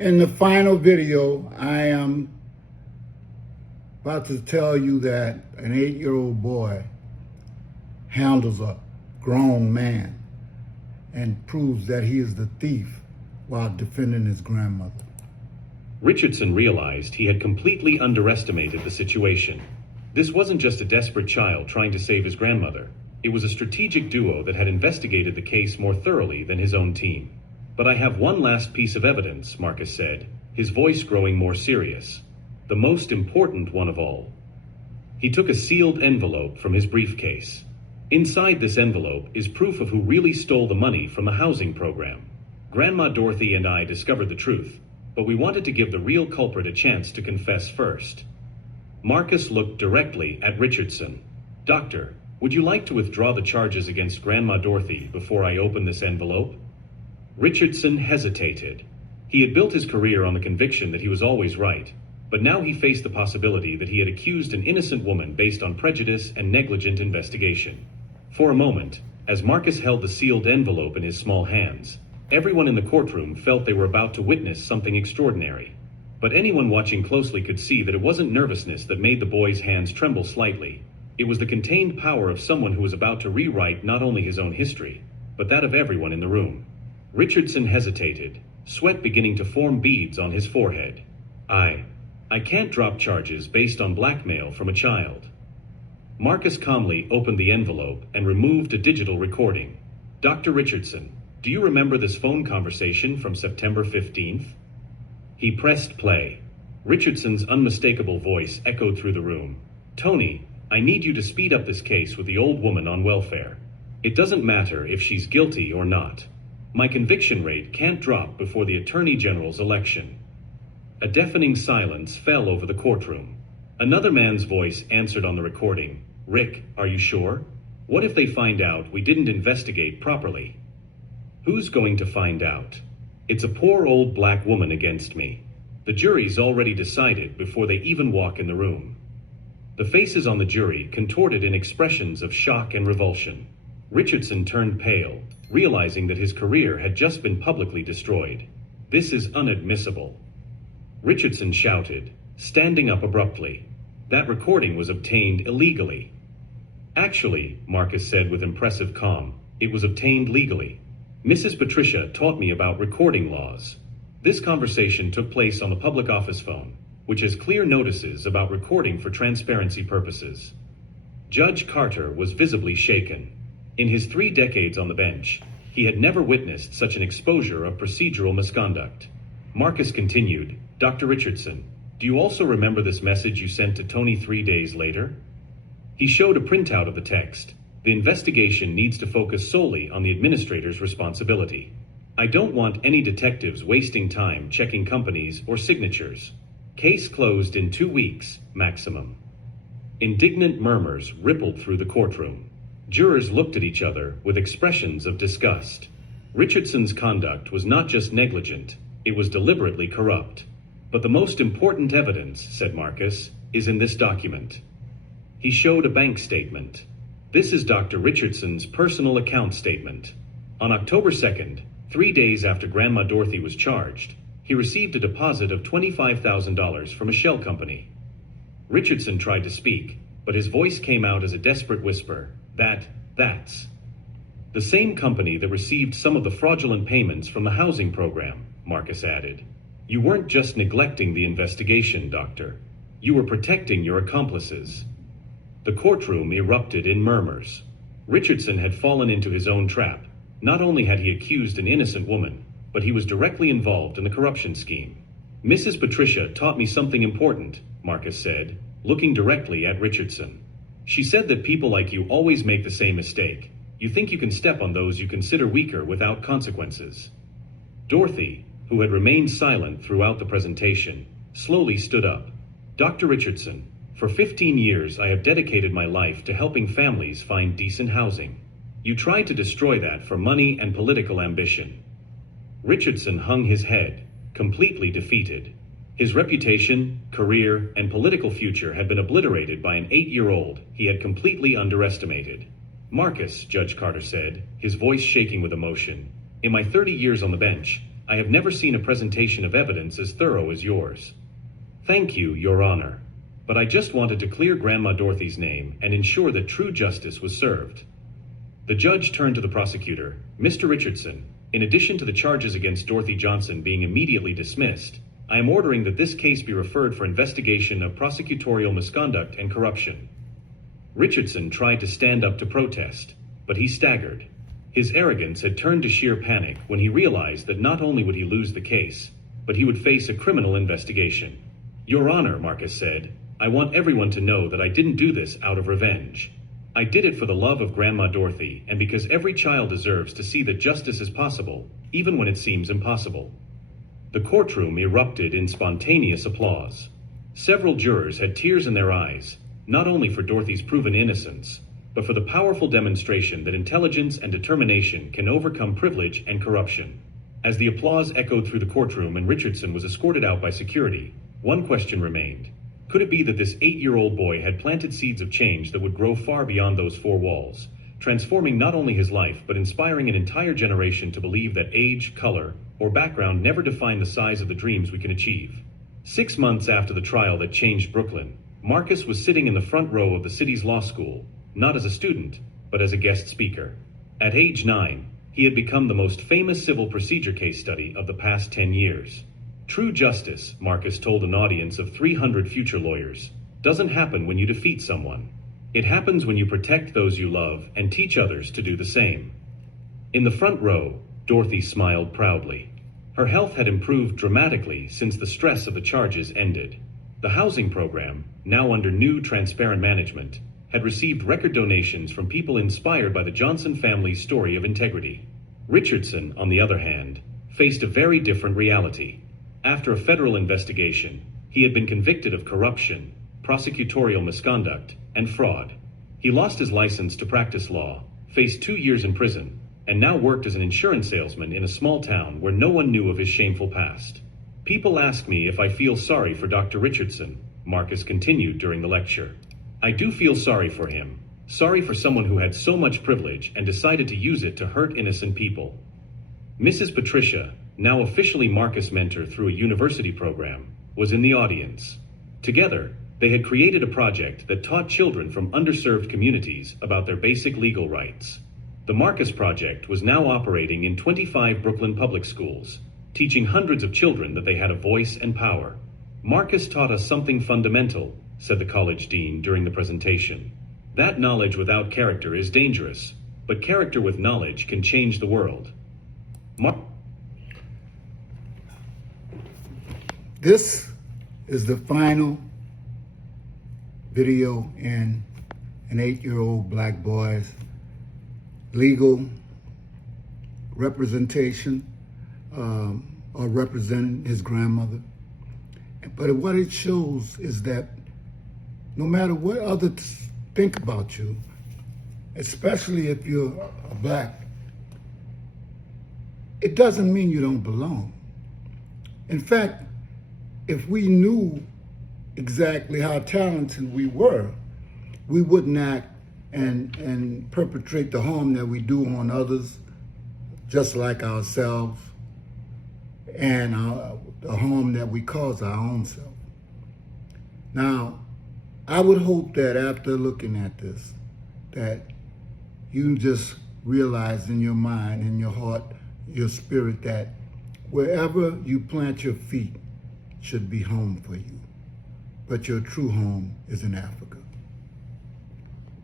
In the final video, I am about to tell you that an 8-year-old boy handles a grown man and proves that he is the thief while defending his grandmother. Richardson realized he had completely underestimated the situation. This wasn't just a desperate child trying to save his grandmother. It was a strategic duo that had investigated the case more thoroughly than his own team. "But I have one last piece of evidence," Marcus said, his voice growing more serious. "The most important one of all." He took a sealed envelope from his briefcase. Inside this envelope is proof of who really stole the money from the housing program. Grandma Dorothy and I discovered the truth, but we wanted to give the real culprit a chance to confess first. Marcus looked directly at Richardson. "Doctor, would you like to withdraw the charges against Grandma Dorothy before I open this envelope?" Richardson hesitated. He had built his career on the conviction that he was always right, but now he faced the possibility that he had accused an innocent woman based on prejudice and negligent investigation. For a moment, as Marcus held the sealed envelope in his small hands, everyone in the courtroom felt they were about to witness something extraordinary. But anyone watching closely could see that it wasn't nervousness that made the boy's hands tremble slightly. It was the contained power of someone who was about to rewrite not only his own history, but that of everyone in the room. Richardson hesitated, sweat beginning to form beads on his forehead. I can't drop charges based on blackmail from a child." Marcus calmly opened the envelope and removed a digital recording. "Dr. Richardson, do you remember this phone conversation from September 15th? He pressed play. Richardson's unmistakable voice echoed through the room. "Tony, I need you to speed up this case with the old woman on welfare. It doesn't matter if she's guilty or not. My conviction rate can't drop before the Attorney General's election." A deafening silence fell over the courtroom. Another man's voice answered on the recording. "Rick, are you sure? What if they find out we didn't investigate properly?" "Who's going to find out? It's a poor old black woman against me. The jury's already decided before they even walk in the room." The faces on the jury contorted in expressions of shock and revulsion. Richardson turned pale, realizing that his career had just been publicly destroyed. "This is unadmissible." Richardson shouted, standing up abruptly. "That recording was obtained illegally." "Actually," Marcus said with impressive calm, "it was obtained legally. Mrs. Patricia taught me about recording laws. This conversation took place on the public office phone, which has clear notices about recording for transparency purposes." Judge Carter was visibly shaken. In his 3 decades on the bench, he had never witnessed such an exposure of procedural misconduct. Marcus continued, "Dr. Richardson, do you also remember this message you sent to Tony 3 days later?" He showed a printout of the text. "The investigation needs to focus solely on the administrator's responsibility. I don't want any detectives wasting time checking companies or signatures. Case closed in 2 weeks, maximum." Indignant murmurs rippled through the courtroom. Jurors looked at each other with expressions of disgust. Richardson's conduct was not just negligent, it was deliberately corrupt. "But the most important evidence," said Marcus, "is in this document." He showed a bank statement. "This is Dr. Richardson's personal account statement. On October 2nd, 3 days after Grandma Dorothy was charged, he received a deposit of $25,000 from a shell company." Richardson tried to speak, but his voice came out as a desperate whisper. That's the same company that received some of the fraudulent payments from the housing program," Marcus added. "You weren't just neglecting the investigation, Doctor. You were protecting your accomplices." The courtroom erupted in murmurs. Richardson had fallen into his own trap. Not only had he accused an innocent woman, but he was directly involved in the corruption scheme. "Mrs. Patricia taught me something important," Marcus said, looking directly at Richardson. "She said that people like you always make the same mistake. You think you can step on those you consider weaker without consequences." Dorothy, who had remained silent throughout the presentation, slowly stood up. "Dr. Richardson, for 15 years I have dedicated my life to helping families find decent housing. You tried to destroy that for money and political ambition." Richardson hung his head, completely defeated. His reputation, career, and political future had been obliterated by an 8-year-old he had completely underestimated. "Marcus," Judge Carter said, his voice shaking with emotion, "in my 30 years on the bench, I have never seen a presentation of evidence as thorough as yours. Thank you, Your Honor. But I just wanted to clear Grandma Dorothy's name and ensure that true justice was served. The judge turned to the prosecutor. Mr. Richardson, in addition to the charges against Dorothy Johnson being immediately dismissed, I am ordering that this case be referred for investigation of prosecutorial misconduct and corruption. Richardson tried to stand up to protest, but he staggered. His arrogance had turned to sheer panic when he realized that not only would he lose the case, but he would face a criminal investigation. Your Honor, Marcus said, I want everyone to know that I didn't do this out of revenge. I did it for the love of Grandma Dorothy and because every child deserves to see that justice is possible, even when it seems impossible. The courtroom erupted in spontaneous applause. Several jurors had tears in their eyes, not only for Dorothy's proven innocence, but for the powerful demonstration that intelligence and determination can overcome privilege and corruption. As the applause echoed through the courtroom and Richardson was escorted out by security, one question remained. Could it be that this 8-year-old boy had planted seeds of change that would grow far beyond those four walls, transforming not only his life but inspiring an entire generation to believe that age, color, or background never define the size of the dreams we can achieve? 6 months after the trial that changed Brooklyn, Marcus was sitting in the front row of the city's law school, not as a student, but as a guest speaker. At age 9, he had become the most famous civil procedure case study of the past 10 years. True justice, Marcus told an audience of 300 future lawyers, doesn't happen when you defeat someone. It happens when you protect those you love and teach others to do the same. In the front row, Dorothy smiled proudly. Her health had improved dramatically since the stress of the charges ended. The housing program, now under new transparent management, had received record donations from people inspired by the Johnson family's story of integrity. Richardson, on the other hand, faced a very different reality. After a federal investigation, he had been convicted of corruption, prosecutorial misconduct, and fraud. He lost his license to practice law, faced 2 years in prison, and now worked as an insurance salesman in a small town where no one knew of his shameful past. People ask me if I feel sorry for Dr. Richardson, Marcus continued during the lecture. I do feel sorry for him, sorry for someone who had so much privilege and decided to use it to hurt innocent people. Mrs. Patricia, now officially Marcus' mentor through a university program, was in the audience. Together, they had created a project that taught children from underserved communities about their basic legal rights. The Marcus Project was now operating in 25 Brooklyn public schools, teaching hundreds of children that they had a voice and power. Marcus taught us something fundamental, said the college dean during the presentation. That knowledge without character is dangerous, but character with knowledge can change the world. This is the final video in an 8-year-old black boy's legal representation or representing his grandmother. But what it shows is that no matter what others think about you, especially if you're a black, it doesn't mean you don't belong. In fact, if we knew exactly how talented we were, we wouldn't act and perpetrate the harm that we do on others, just like ourselves, and the harm that we cause our own self. Now, I would hope that after looking at this, that you just realize in your mind, in your heart, your spirit, that wherever you plant your feet should be home for you. But your true home is in Africa.